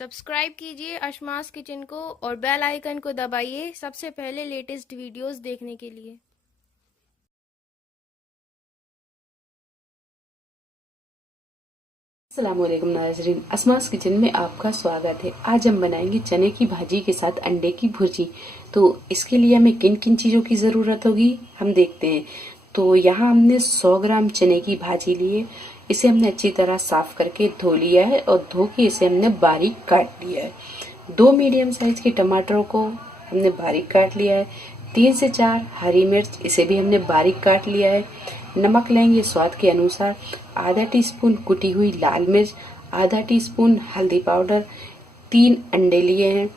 Subscribe कीजिए अशमास kitchen को और बेल आइकन को दबाइए सबसे पहले लेटेस्ट वीडियोस देखने के लिए। अस्सलामुअलैकुम नाज़रीन, असमास किचन में आपका स्वागत है। आज हम बनाएंगे चने की भाजी के साथ अंडे की भुर्जी। तो इसके लिए हमें किन किन चीज़ों की ज़रूरत होगी हम देखते हैं। तो यहाँ हमने 100 ग्राम चने की भाजी ली है। इसे हमने अच्छी तरह साफ करके धो लिया है और धो के इसे हमने बारीक काट लिया है। 2 मीडियम साइज के टमाटरों को हमने बारीक काट लिया है। 3 से 4 हरी मिर्च, इसे भी हमने बारीक काट लिया है। नमक लेंगे स्वाद के अनुसार। आधा टीस्पून कुटी हुई लाल मिर्च, आधा टीस्पून हल्दी पाउडर, 3 अंडे लिए हैं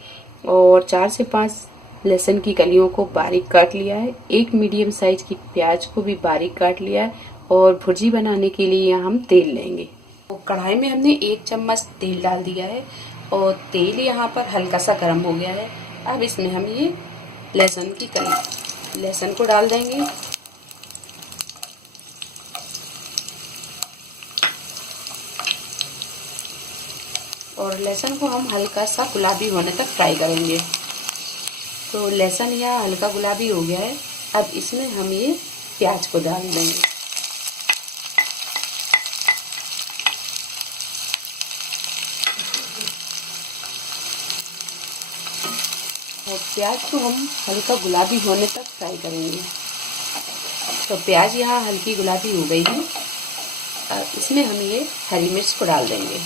और 4 से 5 लहसुन की कलियों को बारीक काट लिया है। 1 मीडियम साइज की प्याज को भी बारीक काट लिया है और भुर्जी बनाने के लिए यहाँ हम तेल लेंगे। तो कढ़ाई में हमने 1 चम्मच तेल डाल दिया है और तेल यहाँ पर हल्का सा गर्म हो गया है। अब इसमें हम ये लहसुन को डाल देंगे और लहसुन को हम हल्का सा गुलाबी होने तक फ्राई करेंगे। तो लहसुन यहाँ हल्का गुलाबी हो गया है। अब इसमें हम ये प्याज को डाल देंगे और प्याज को हम हल्का गुलाबी होने तक फ्राई करेंगे। तो प्याज यहाँ हल्की गुलाबी हो गई है। अब इसमें हम ये हरी मिर्च को डाल देंगे।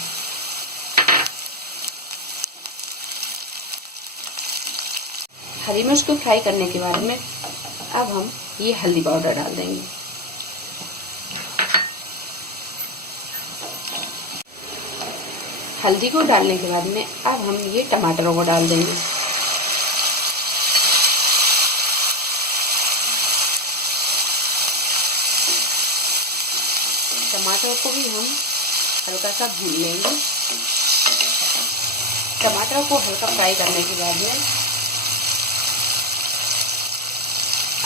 हरी मिर्च को फ्राई करने के बाद में अब हम ये हल्दी पाउडर डाल देंगे। हल्दी को डालने के बाद में अब हम ये टमाटरों को डाल देंगे। टमाटरों को भी हम हल्का सा भून लेंगे। टमाटर को हल्का फ्राई करने के बाद में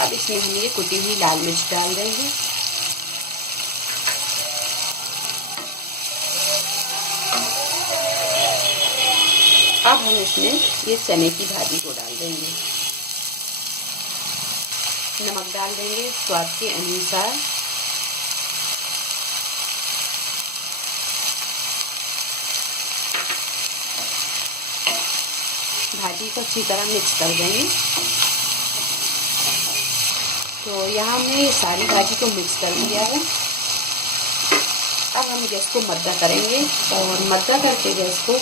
अब इसमें हम ये कुटी हुई लाल मिर्च डाल देंगे। अब हम इसमें ये चने की भाजी को डाल देंगे। नमक डाल देंगे स्वाद के अनुसार। भाजी को अच्छी तरह मिक्स कर देंगे। तो यहाँ हमने सारी भाजी को मिक्स कर दिया है। अब हम गैस को मद्दा करेंगे और मद्दा करके गैस को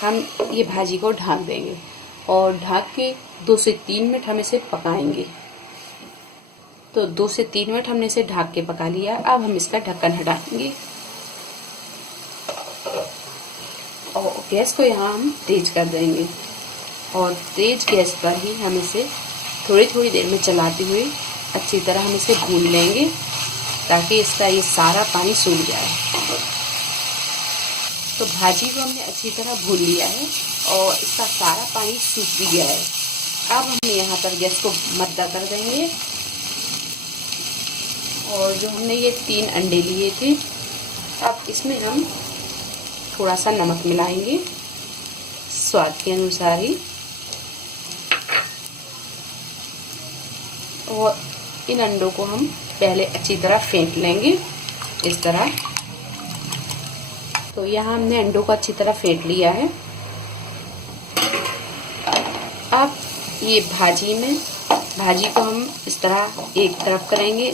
हम ये भाजी को ढक देंगे और ढक के 2 से 3 मिनट हम इसे पकाएंगे। तो 2 से 3 मिनट हमने इसे ढक के पका लिया। अब हम इसका ढक्कन हटाएंगे और गैस को यहाँ हम तेज कर देंगे और तेज गैस पर ही हम इसे थोड़ी थोड़ी देर में चलाते हुए अच्छी तरह हम इसे भून लेंगे ताकि इसका ये सारा पानी सूख जाए। तो भाजी को हमने अच्छी तरह भून लिया है और इसका सारा पानी सूख भी गया है। अब हम यहाँ पर गैस को मद्दा कर देंगे और जो हमने ये 3 अंडे लिए थे अब इसमें हम थोड़ा सा नमक मिलाएंगे स्वाद के अनुसार ही और इन अंडों को हम पहले अच्छी तरह फेंट लेंगे इस तरह। तो यहाँ हमने अंडों को अच्छी तरह फेंट लिया है। अब ये भाजी को हम इस तरह एक तरफ करेंगे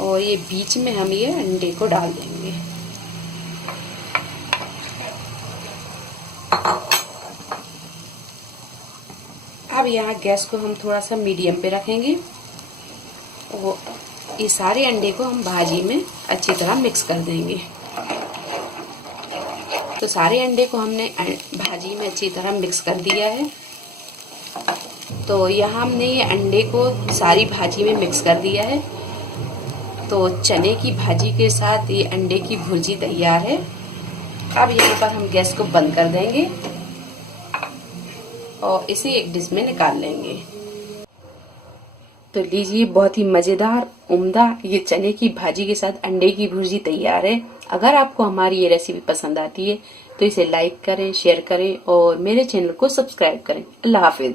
और ये बीच में हम ये अंडे को डाल देंगे। अब यहाँ गैस को हम थोड़ा सा मीडियम पे रखेंगे और ये सारे अंडे को हम भाजी में अच्छी तरह मिक्स कर देंगे। तो सारे अंडे को हमने भाजी में अच्छी तरह मिक्स कर दिया है। तो यहाँ हमने ये अंडे को सारी भाजी में मिक्स कर दिया है। तो चने की भाजी के साथ ये अंडे की भुर्जी तैयार है। अब यहाँ पर हम गैस को बंद कर देंगे और इसे एक डिश में निकाल लेंगे। तो लीजिए, बहुत ही मज़ेदार उम्दा ये चने की भाजी के साथ अंडे की भुर्जी तैयार है। अगर आपको हमारी ये रेसिपी पसंद आती है तो इसे लाइक करें, शेयर करें और मेरे चैनल को सब्सक्राइब करें। अल्लाह हाफिज।